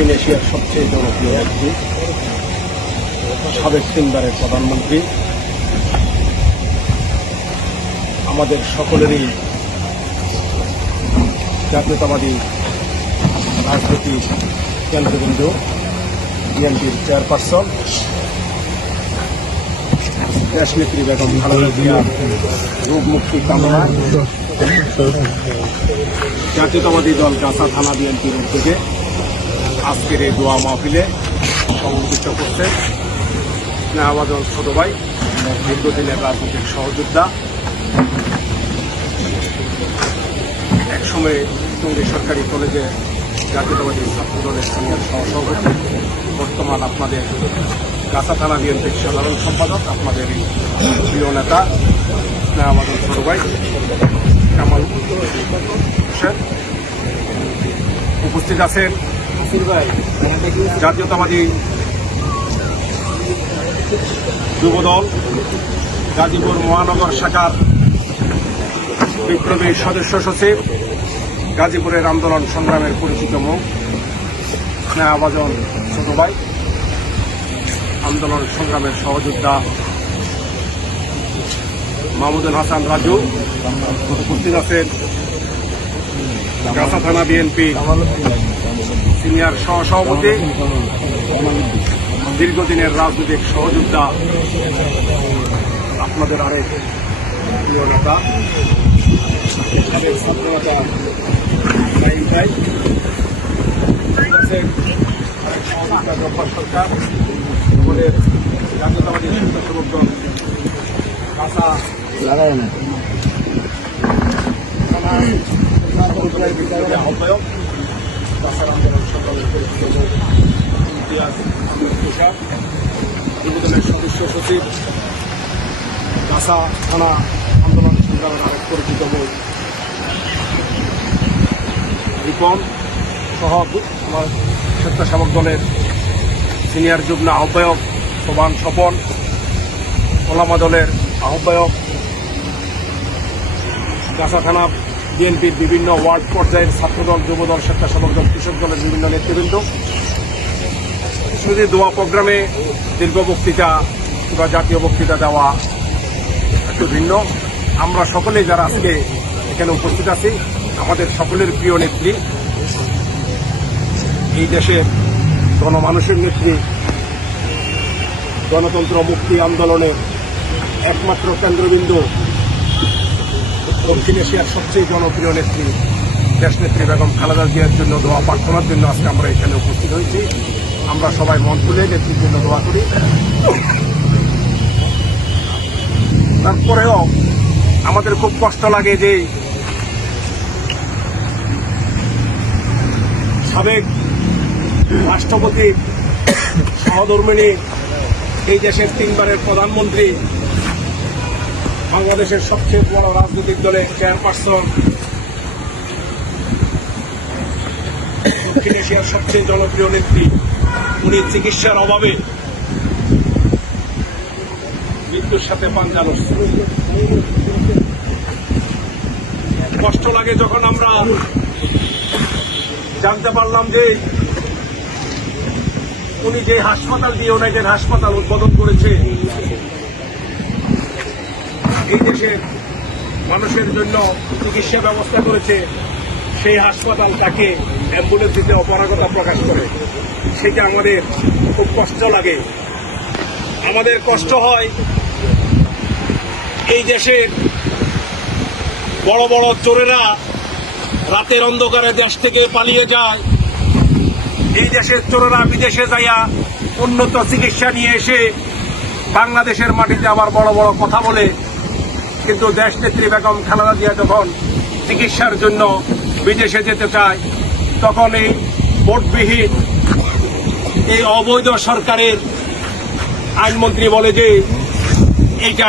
দক্ষিণ এশিয়ার সবচেয়ে জনপ্রিয় ব্যক্তি, সাবেক 3 বারের প্রধানমন্ত্রী, আমাদের সকলেরই জাতীয়তাবাদী রাজনৈতিক কেন্দ্রবিন্দু, বিএনপির চেয়ারপারসন দেশনেত্রী বেগম খালেদা জিয়ার রোগ মুক্তি কামনা জাতীয়তাবাদী দল গাছা থানা বিএনপির উদ্যোগে আজকের এই দোয়া মাহফিলে সভাপতিত্ব করছেন স্নেহভাজন ছোট ভাই, দীর্ঘদিনের রাজনৈতিক সহযোদ্ধা, একসময় টঙ্গী সরকারি কলেজে জাতীয়তাবাদী ছাত্র দলের সিনিয়র সহসভাপতি, বর্তমান আপনাদের গাছা থানা বিএনপির সাধারণ সম্পাদক, আপনাদের প্রিয় নেতা স্নেহভাজন ছোট ভাই কামাল হোসেন। উপস্থিত আছেন জাতীয়তাবাদী যুবদল গাজীপুর মহানগর শাখার বিপ্লবী সদস্য সচিব, গাজীপুরের আন্দোলন সংগ্রামের পরিচিত মুখ স্নেহভাজন ছোট ভাই, আন্দোলন সংগ্রামের সহযোদ্ধা মাহমুদুল হাসান রাজু। উপস্থিত আছেন গাছা থানা বিএনপি সিনিয়র সহসভাপতি, দীর্ঘদিনের রাজনৈতিক সহযোদ্ধা, আপনাদের আরেক প্রিয় নেতা সরকার, আমাদের জাতীয়তাবাদী স্বেচ্ছাসেবক দল গাছা আহ্বায়ক, গাছার আন্দোলন সংগ্রামের যুবদলের সদস্য সচিব, গাছা থানা আন্দোলন সংগ্রামের আরেক পরিচিত মুখ রিপন সহ আমার স্বেচ্ছাসেবক দলের সিনিয়র যুগ্ম আহ্বায়ক সোবান স্বপন, ওলামা দলের আহ্বায়ক, গাছা থানা বিএনপির বিভিন্ন ওয়ার্ড পর্যায়ের ছাত্রদল, যুবদল, স্বেচ্ছাসেবক দল, কৃষক দলের বিভিন্ন নেতৃবৃন্দ। শুধু দোয়া প্রোগ্রামে দীর্ঘ বক্তৃতা বা জাতীয় বক্তৃতা দেওয়া একটু ভিন্ন। আমরা সকলেই যারা আজকে এখানে উপস্থিত আছি, আমাদের সকলের প্রিয় নেত্রী, এই দেশের গণমানুষের নেত্রী, গণতন্ত্র মুক্তি আন্দোলনের একমাত্র কেন্দ্রবিন্দু, দক্ষিণ এশিয়ার সবচেয়ে জনপ্রিয় নেত্রী দেশনেত্রী বেগম খালেদা জিয়ার জন্য দোয়া প্রার্থনার জন্য আজকে আমরা এখানে উপস্থিত হয়েছি। আমরা সবাই মন খুলে নেত্রীর জন্য দোয়া করি। তারপরেও আমাদের খুব কষ্ট লাগে যে সাবেক রাষ্ট্রপতি, সহধর্মিণী, এই দেশের 3 বারের প্রধানমন্ত্রী, বাংলাদেশের সবচেয়ে বড় রাজনৈতিক দলের চেয়ারপারসন, দক্ষিণ এশিয়ার সবচেয়ে জনপ্রিয় নেত্রী, উনি চিকিৎসার অভাবে মৃত্যুর সাথে পাঞ্জা লড়ছে। কষ্ট লাগে যখন আমরা জানতে পারলাম যে উনি যে হাসপাতাল দিয়ে ইউনাইটেড হাসপাতাল উদ্বোধন করেছে, এই দেশের মানুষের জন্য চিকিৎসা ব্যবস্থা করেছে, সেই হাসপাতাল তাকে অ্যাম্বুলেন্স দিতে অপারগতা প্রকাশ করে। সেটা আমাদের খুব কষ্ট লাগে। আমাদের কষ্ট হয় এই দেশের বড় বড় চোরেরা রাতের অন্ধকারে দেশ থেকে পালিয়ে যায়। এই দেশের চোরেরা বিদেশে যাইয়া উন্নত চিকিৎসা নিয়ে এসে বাংলাদেশের মাটিতে আবার বড় বড় কথা বলে, কিন্তু দেশনেত্রী বেগম খালেদা জিয়া যখন চিকিৎসার জন্য বিদেশে যেতে চায়, তখন এই ভোটবিহীন এই অবৈধ সরকারের আইনমন্ত্রী বলে যে এইটা